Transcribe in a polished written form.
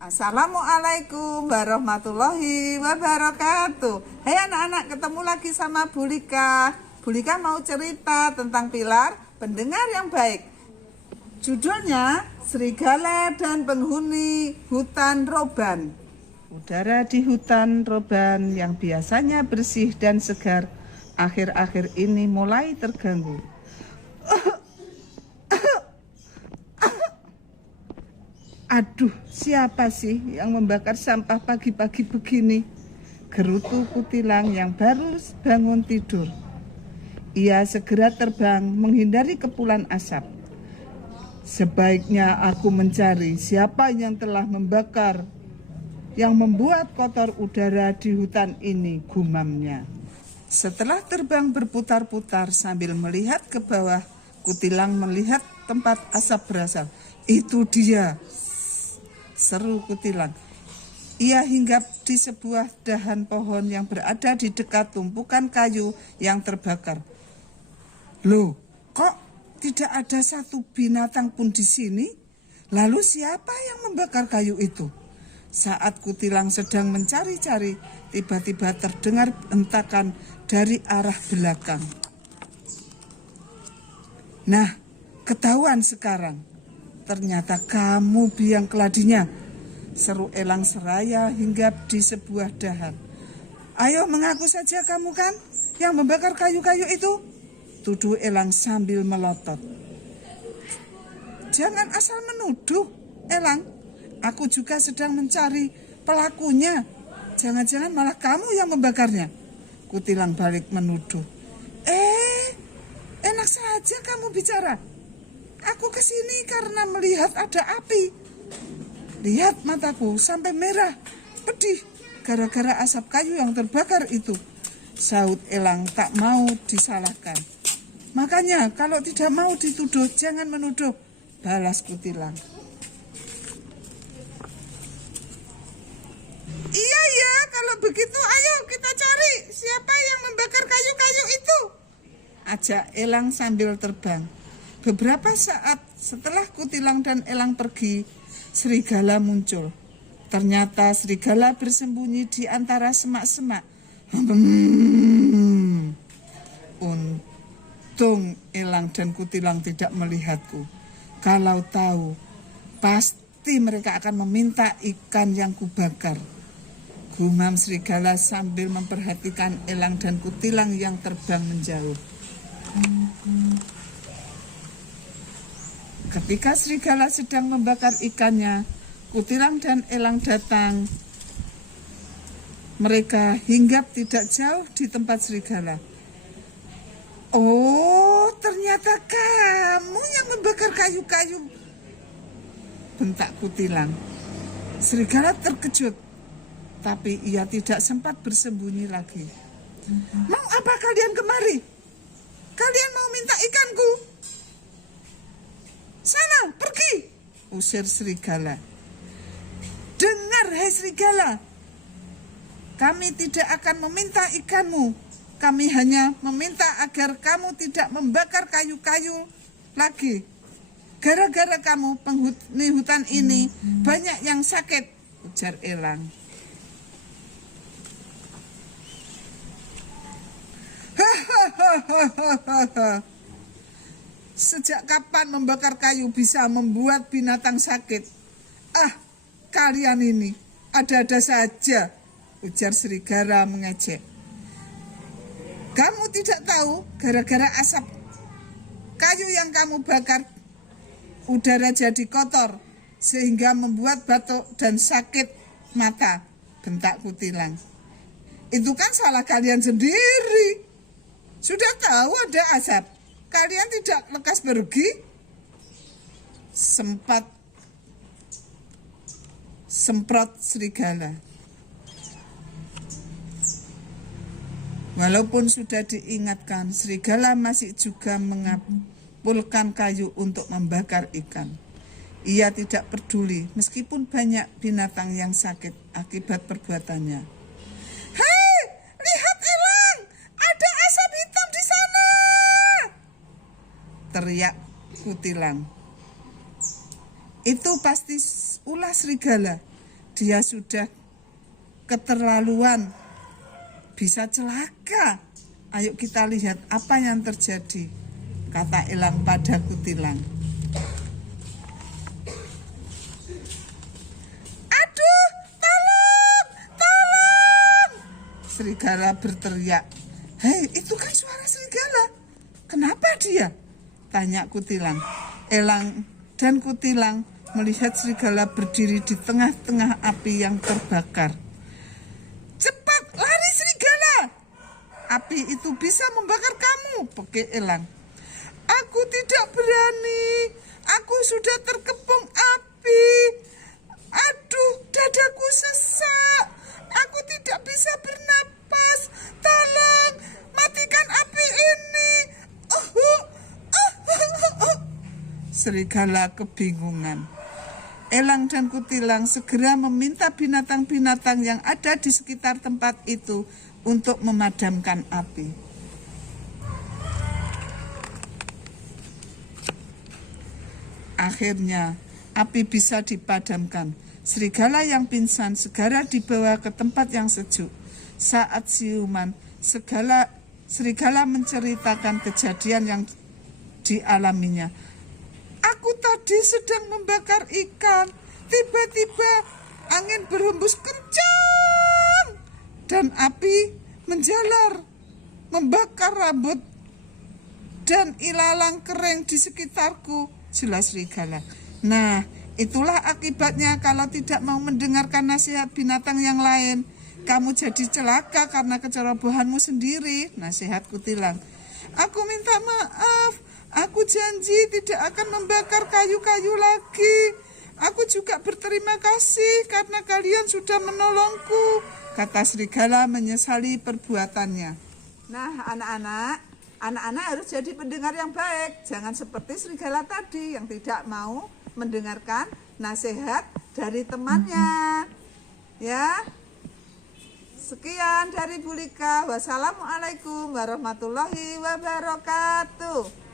Assalamualaikum warahmatullahi wabarakatuh. Hai anak-anak, ketemu lagi sama Bu Lika. Bu Lika mau cerita tentang pilar pendengar yang baik. Judulnya Serigala dan Penghuni Hutan Roban. Udara di hutan roban yang biasanya bersih dan segar akhir-akhir ini mulai terganggu. Aduh, siapa sih yang membakar sampah pagi-pagi begini? Gerutu kutilang yang baru bangun tidur. Ia segera terbang menghindari kepulan asap. Sebaiknya aku mencari siapa yang telah membakar, yang membuat kotor udara di hutan ini, gumamnya. Setelah terbang berputar-putar sambil melihat ke bawah, kutilang melihat tempat asap berasal. Itu dia, seru kutilang. Ia hinggap di sebuah dahan pohon yang berada di dekat tumpukan kayu yang terbakar. Loh, kok tidak ada satu binatang pun di sini? Lalu siapa yang membakar kayu itu? Saat kutilang sedang mencari-cari, tiba-tiba terdengar hentakan dari arah belakang. Nah, ketahuan sekarang. Ternyata kamu biang keladinya, seru elang seraya hinggap di sebuah dahan. Ayo mengaku saja kamu kan yang membakar kayu-kayu itu, tuduh elang sambil melotot. Jangan asal menuduh, elang. Aku juga sedang mencari pelakunya. Jangan-jangan malah kamu yang membakarnya. Kutilang balik menuduh. Enak saja kamu bicara. Aku kesini karena melihat ada api. Lihat mataku sampai merah, pedih, gara-gara asap kayu yang terbakar itu. Sahut elang tak mau disalahkan. Makanya kalau tidak mau dituduh, jangan menuduh, balas kutilang. Iya ya, kalau begitu ayo kita cari siapa yang membakar kayu-kayu itu, ajak elang sambil terbang. Beberapa saat setelah kutilang dan elang pergi, serigala muncul. Ternyata serigala bersembunyi di antara semak-semak. Untung elang dan kutilang tidak melihatku. Kalau tahu, pasti mereka akan meminta ikan yang kubakar. Gumam serigala sambil memperhatikan elang dan kutilang yang terbang menjauh. Ketika serigala sedang membakar ikannya, kutilang dan elang datang. Mereka hinggap tidak jauh di tempat serigala. Oh, ternyata kamu yang membakar kayu-kayu, bentak kutilang. Serigala terkejut, tapi ia tidak sempat bersembunyi lagi. Mau apa kalian kemari? Kalian mau minta ikanku? Sana, pergi, usir serigala. Dengar, hai serigala, kami tidak akan meminta ikanmu. Kami hanya meminta agar kamu tidak membakar kayu-kayu lagi. Gara-gara kamu, penghuni hutan ini banyak yang sakit, ujar elang. Hahaha. Sejak kapan membakar kayu bisa membuat binatang sakit? Kalian ini ada-ada saja, ujar serigala mengejek. Kamu tidak tahu, gara-gara asap kayu yang kamu bakar, udara jadi kotor, sehingga membuat batuk dan sakit mata, bentak kutilang. Itu kan salah kalian sendiri. Sudah tahu ada asap, kalian tidak lekas pergi? Semprot serigala. Walaupun sudah diingatkan, serigala masih juga mengapulkan kayu untuk membakar ikan. Ia tidak peduli meskipun banyak binatang yang sakit akibat perbuatannya. Hei, lihat elang, ada asap hitam di sana, teriak kutilang. Itu pasti ulah serigala. Dia sudah keterlaluan, bisa celaka. Ayo kita lihat apa yang terjadi, kata elang pada kutilang. Aduh, tolong, tolong! Serigala berteriak. Hei, itu kan suara serigala. Kenapa dia? Tanya kutilang. Elang dan kutilang melihat serigala berdiri di tengah-tengah api yang terbakar. Cepat, lari serigala! Api itu bisa membakar kamu, pekik elang. Aku tidak berani, aku sudah terkepung api. Aduh, dadaku sesak, aku tidak bisa bernapas. Tolong, matikan api ini. Serigala kebingungan. Elang dan kutilang segera meminta binatang-binatang yang ada di sekitar tempat itu untuk memadamkan api. Akhirnya, api bisa dipadamkan. Serigala yang pingsan segera dibawa ke tempat yang sejuk. Saat siuman, serigala menceritakan kejadian yang dialaminya. Aku tadi sedang membakar ikan. Tiba-tiba angin berhembus kencang dan api menjalar, membakar rambut dan ilalang kering di sekitarku, jelas serigala. Nah, itulah akibatnya kalau tidak mau mendengarkan nasihat binatang yang lain. Kamu jadi celaka karena kecerobohanmu sendiri, nasihat kutilang. Aku minta maaf, aku janji tidak akan membakar kayu-kayu lagi. Aku juga berterima kasih karena kalian sudah menolongku, kata serigala menyesali perbuatannya. Nah, anak-anak harus jadi pendengar yang baik. Jangan seperti serigala tadi yang tidak mau mendengarkan nasihat dari temannya. Ya, sekian dari Bu Lika. Wassalamualaikum warahmatullahi wabarakatuh.